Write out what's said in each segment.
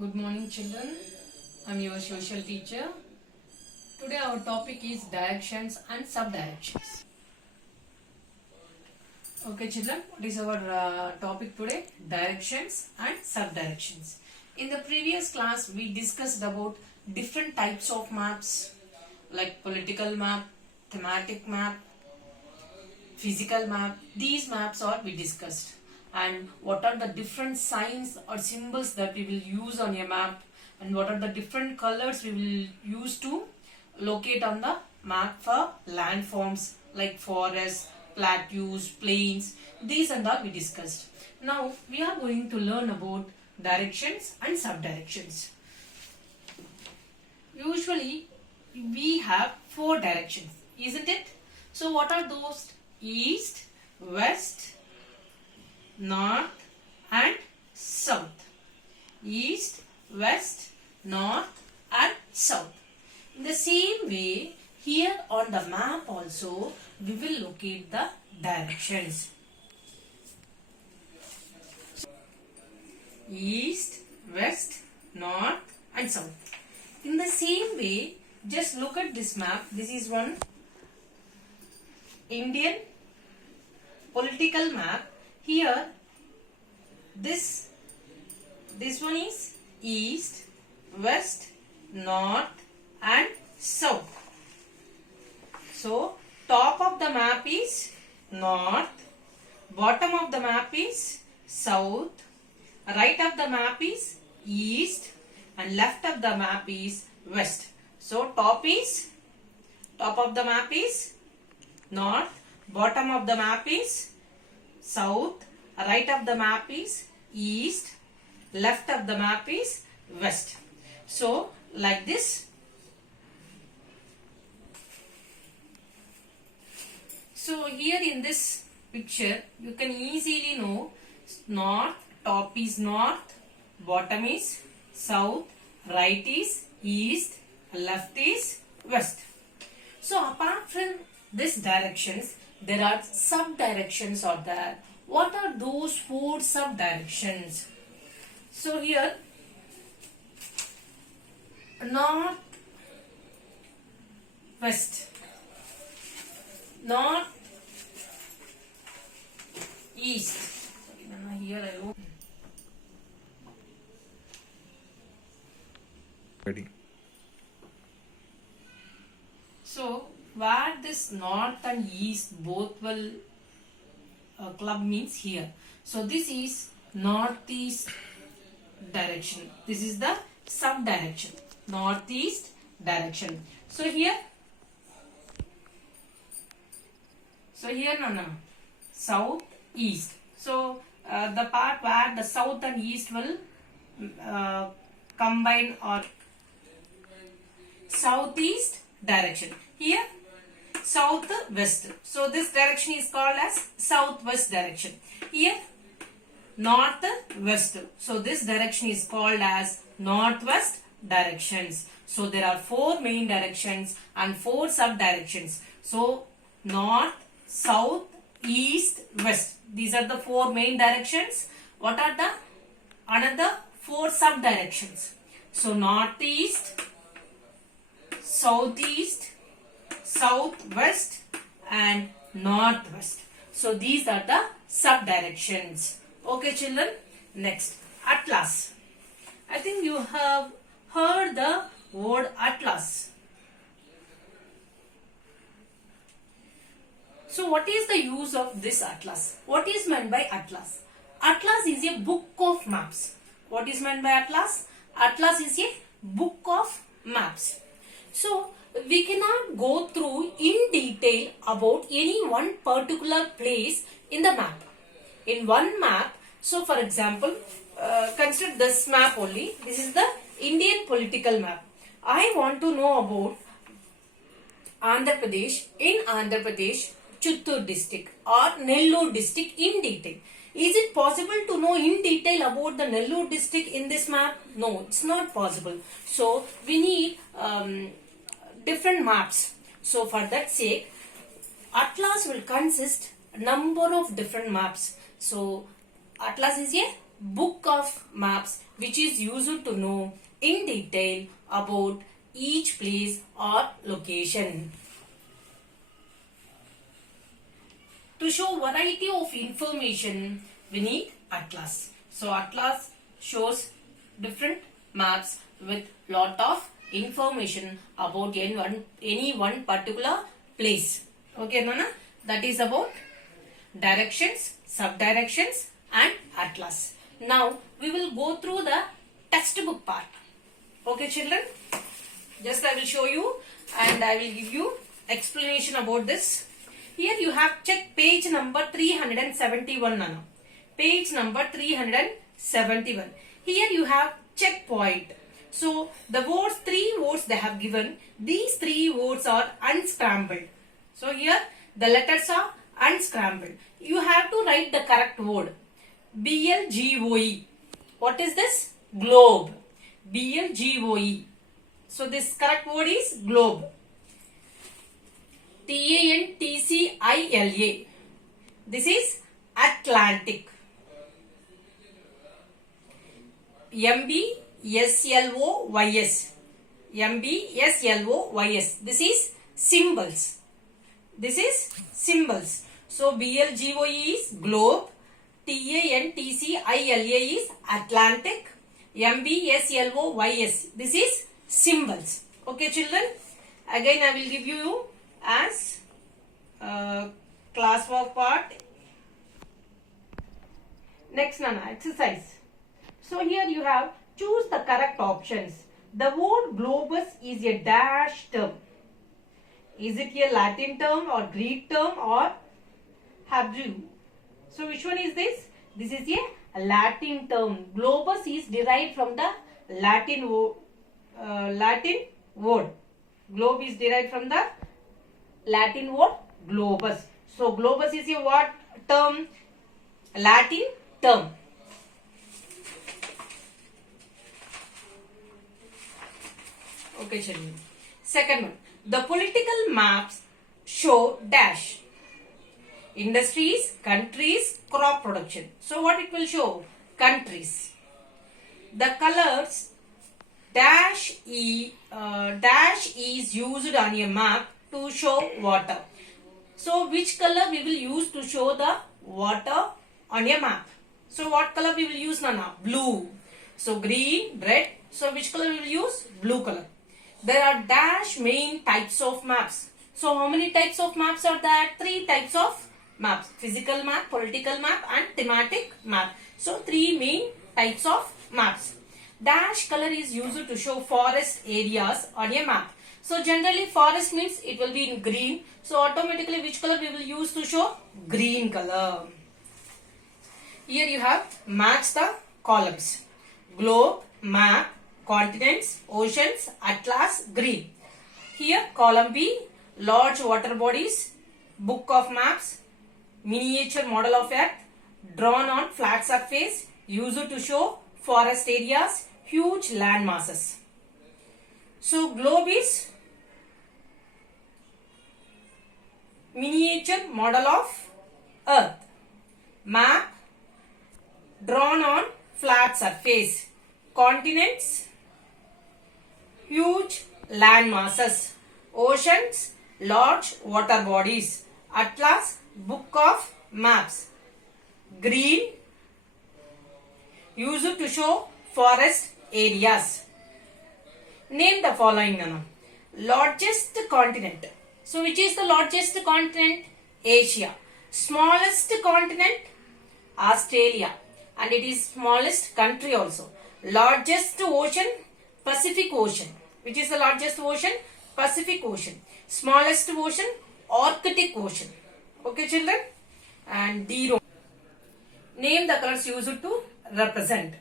Good morning, children. I am your social teacher. Today our topic is directions and subdirections. Okay, children, what is our topic today? Directions and subdirections. In the previous class, we discussed about different types of maps like political map, thematic map, physical map. These maps are we discussed. And what are the different signs or symbols that we will use on a map, and what are the different colors we will use to locate on the map for landforms like forests, plateaus, plains. These and all we discussed. Now we are going to learn about directions and subdirections. Usually we have four directions, isn't it? So what are those? East, west, north and south. East, west, north and south. In the same way, here on the map also we will locate the directions. East, west, north and south. In the same way, just look at this map. This is one Indian political map. Here this one is east, west, north and south. So top of the map is north, bottom of the map is south, right of the map is east and left of the map is west. So top of the map is north, bottom of the map is south, right of the map is east, left of the map is west. So like this. So here in this picture you can easily know north, top is north, bottom is south, right is east, left is west. So apart from these directions, there are sub-directions are there. What are those four sub-directions? So here, north, west, north, east. Here I wrote. Ready. So where this north and east both will club means here. So this is northeast direction. This is the sub direction. Northeast direction. So here no south east. So the part where the south and east will combine or southeast direction. Here southwest. So this direction is called as southwest direction. Here northwest. So this direction is called as northwest directions. So there are four main directions and four sub directions. So north, south, east, west. These are the four main directions. What are the another four sub directions? So northeast, southeast, southwest and northwest. So these are the sub directions. Okay children, next atlas. I think you have heard the word atlas. So what is the use of this atlas? What is meant by atlas? Atlas is a book of maps. What is meant by atlas? Atlas is a book of maps. So we cannot go through in detail about any one particular place in the map. In one map, so for example, consider this map only. This is the Indian political map. I want to know about Andhra Pradesh. In Andhra Pradesh, Chittoor district or Nellore district in detail. Is it possible to know in detail about the Nellore district in this map? No, it's not possible. So we need different maps. So for that sake, atlas will consist number of different maps. So atlas is a book of maps which is used to know in detail about each place or location. To show variety of information, we need atlas. So atlas shows different maps with lot of information about any one particular place. Okay, Nana? That is about directions, subdirections and atlas. Now we will go through the textbook part. Okay, children? Just I will show you and I will give you explanation about this. Here you have check page number 371, Nana. Page number 371. Here you have checkpoint. So the words, 3 words they have given. These 3 words are unscrambled. So here the letters are unscrambled. You have to write the correct word. BLGOE. What is this? Globe. BLGOE. So this correct word is globe. TANTCILA. This is Atlantic. MBSLOYS. MBSLOYS. This is symbols. This is symbols. So BLGOE is globe. TANTCILA is Atlantic. MBSLOYS. This is symbols. Okay, children. Again, I will give you as classwork part. Next, Nana, exercise. So here you have choose the correct options. The word globus is a dash term. Is it a Latin term or Greek term or Hebrew? So which one is this? This is a Latin term. Globus is derived from the Latin word. Globe is derived from the Latin word globus. So globus is a what term? Latin term. Okay, children. Second one. The political maps show dash. Industries, countries, crop production. So what it will show? Countries. The colors dash is used on a map to show water. So which color we will use to show the water on a map? So what color we will use, Nana? Blue. So green, red. So which color we will use? Blue color. There are dash main types of maps. So how many types of maps are there? 3 types of maps. Physical map, political map and thematic map. So 3 main types of maps. Dash color is used to show forest areas on a map. So generally forest means it will be in green. So automatically which color we will use to show? Green color. Here you have match the columns. Globe, map, continents, oceans, atlas, green. Here column B, large water bodies, book of maps, miniature model of earth, drawn on flat surface, used to show forest areas, huge land masses. So globe is miniature model of earth. Map drawn on flat surface. Continents, huge land masses. Oceans, large water bodies. Atlas, book of maps. Green, used to show forest areas. Name the following, Nana. Largest continent. So which is the largest continent? Asia. Smallest continent? Australia. And it is smallest country also. Largest ocean? Pacific Ocean. Which is the largest ocean? Pacific Ocean. Smallest ocean? Arctic Ocean. Okay, children? And D. Name the colors used to represent.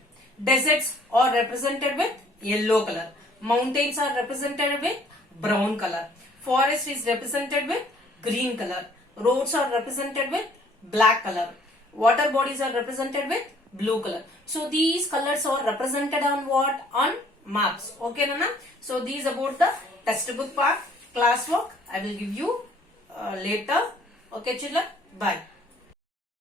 Deserts are represented with yellow color. Mountains are represented with brown color. Forest is represented with green color. Roads are represented with black color. Water bodies are represented with blue color. So these colors are represented on what? On maps. Okay, Nana? So these about the textbook part. Classwork I will give you later. Okay, children? Bye.